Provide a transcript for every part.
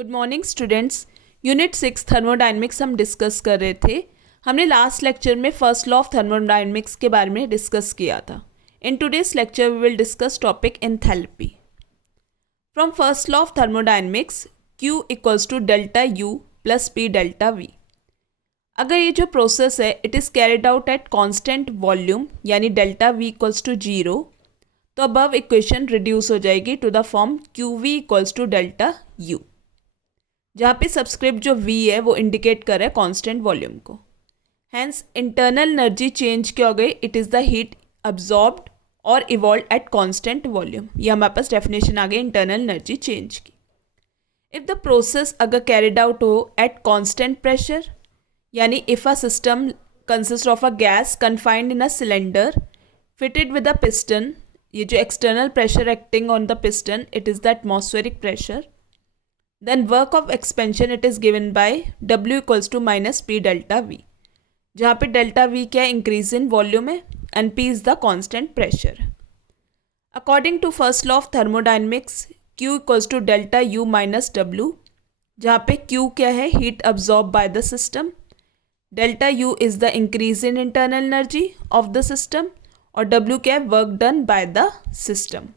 Good morning students. Unit 6 thermodynamics हम discuss कर रहे थे। हमने लास्ट लेक्चर में फर्स्ट लॉ ऑफ थर्मोडायनेमिक्स के बारे में डिस्कस किया था। In today's lecture we will discuss topic enthalpy. From first law of thermodynamics Q equals to delta U plus P delta V। अगर ये जो प्रोसेस है it is carried out at constant volume यानी delta V equals to 0, तो above equation reduce हो जाएगी to the form QV equals to delta U, जहाँ पे सबस्क्रिप्ट जो V है वो इंडिकेट कर रहा है कॉन्स्टेंट वॉल्यूम को। हैंस इंटरनल एनर्जी चेंज क्या हो गई, it is the heat absorbed और इवॉल्व एट कॉन्स्टेंट वॉल्यूम। ये हमारे पास डेफिनेशन आ गई इंटरनल एनर्जी चेंज की। इफ़ द प्रोसेस अगर कैरिड आउट हो एट कॉन्स्टेंट प्रेशर, यानी if a system consist of a gas confined in a cylinder fitted with a piston, ये जो external pressure acting on the piston it is the atmospheric pressure, then work of expansion it is given by W equals to minus P delta V, जहाँ पे delta V क्या है, increase in volume है and P is the constant pressure. According to first law of thermodynamics Q equals to delta U minus W, जहाँ पे Q क्या है, heat absorb by the system, delta U is the increase in internal energy of the system और W क्या है, work done by the system.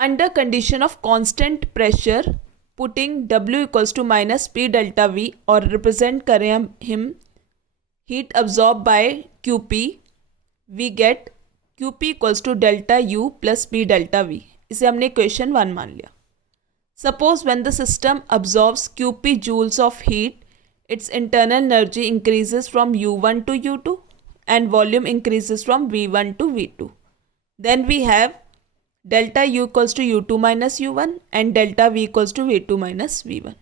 Under condition of constant pressure, putting W equals to minus P delta V और represent करें हम heat absorbed by QP, we get QP equals to delta U plus P delta V। इसे हमने equation 1 मान लिया। Suppose when the system absorbs QP joules of heat, its internal energy increases from U1 to U2 and volume increases from V1 to V2. Then we have delta U equals to U2 minus U1 and delta V equals to V2 minus V1।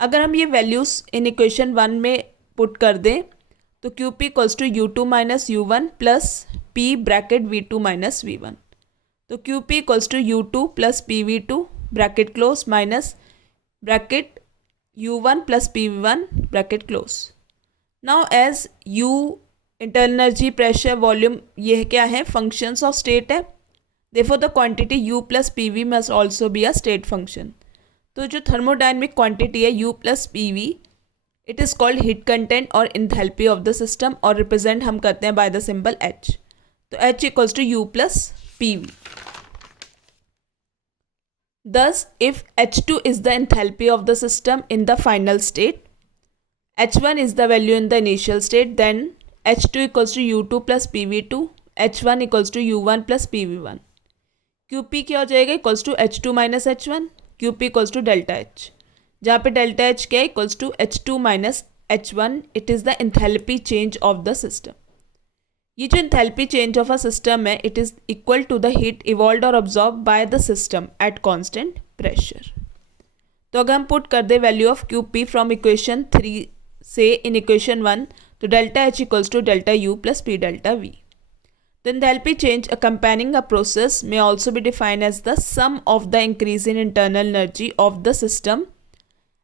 अगर हम ये values in equation 1 में put कर दें तो QP equals to U2 minus U1 plus P bracket V2 minus V1, तो QP equals to U2 plus PV2 bracket close minus bracket U1 plus PV1 bracket close. Now as U internal energy, pressure, volume ये क्या है, functions of state है, therefore the quantity U plus PV must also be a state function। तो जो thermodynamic quantity है U plus PV, it is called heat content और enthalpy of the system और represent हम करते हैं by the symbol H। तो H equals to U plus PV। Thus if H2 is the enthalpy of the system in the final state, H1 is the value in the initial state, then H2 equals to U2 plus PV2, H1 equals to U1 plus PV1। QP क्या हो जाएगा, equals to H2 minus H1, QP equals to delta H, जहाँ पे delta H क्या है, equals to H2 minus H1, it is the enthalpy change of the system. ये जो enthalpy change of a system है it is equal to the heat evolved और absorb by the system at constant pressure. तो अगर हम put कर दे value of QP from equation 3 से इन इक्वेशन 1, तो delta H equals to delta U plus P delta V। The enthalpy change accompanying a process may also be defined as the sum of the increase in internal energy of the system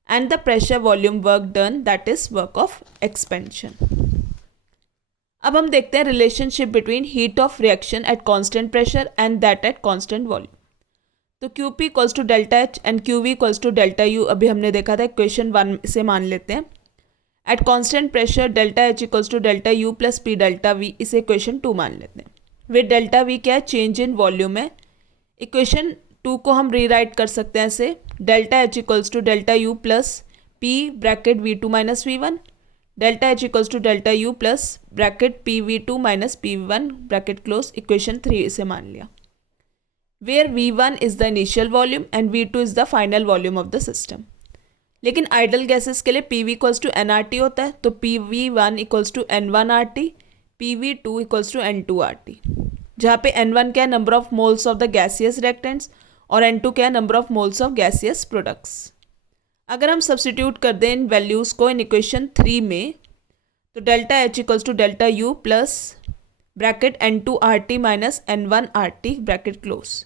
and the pressure volume work done, that is work of expansion। अब हम देखते हैं relationship between heat of reaction at constant pressure and that at constant volume. तो QP equals to delta H and QV equals to delta U अभी हमने देखा था, equation 1 से मान लेते हैं। At constant pressure delta H equals to delta U plus P delta V, इसे इक्वेशन 2 मान लेते हैं। विद डेल्टा V क्या है, चेंज इन वॉल्यूम है। इक्वेशन 2 को हम रीराइट कर सकते हैं ऐसे, delta H equals to delta U plus P bracket V2 minus V1, delta H equals to delta U plus bracket PV2 minus PV1 bracket close, equation 3 इसे मान लिया। Where V1 is the initial volume and V2 is the final volume of the system. लेकिन ideal gases के लिए PV equals to nRT होता है, तो PV1 equals to N1RT, PV2 equals to N2RT, जहाँ पे N1 क्या है, number of moles of the gaseous reactants और N2 क्या है, number of moles of gaseous products. अगर हम सब्सटीट्यूट कर दें इन वैल्यूज़ को इन इक्वेशन 3 में, तो delta H equals to delta U plus bracket N2RT minus N1RT bracket close,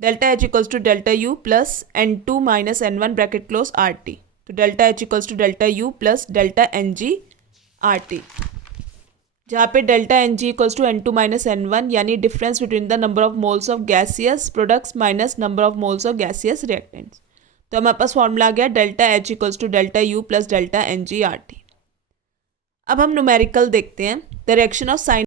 delta H equals to delta U plus N2 minus N1 bracket close RT, तो delta H equals to delta U plus delta NG RT, जहाँ पे delta n g equals to N2 minus N1 यानी difference between the number of moles of gaseous products minus number of moles of gaseous reactants. तो हमारे पास formula आ गया delta H equals to delta U plus delta n g R T. अब हम numerical देखते हैं। The reaction of sine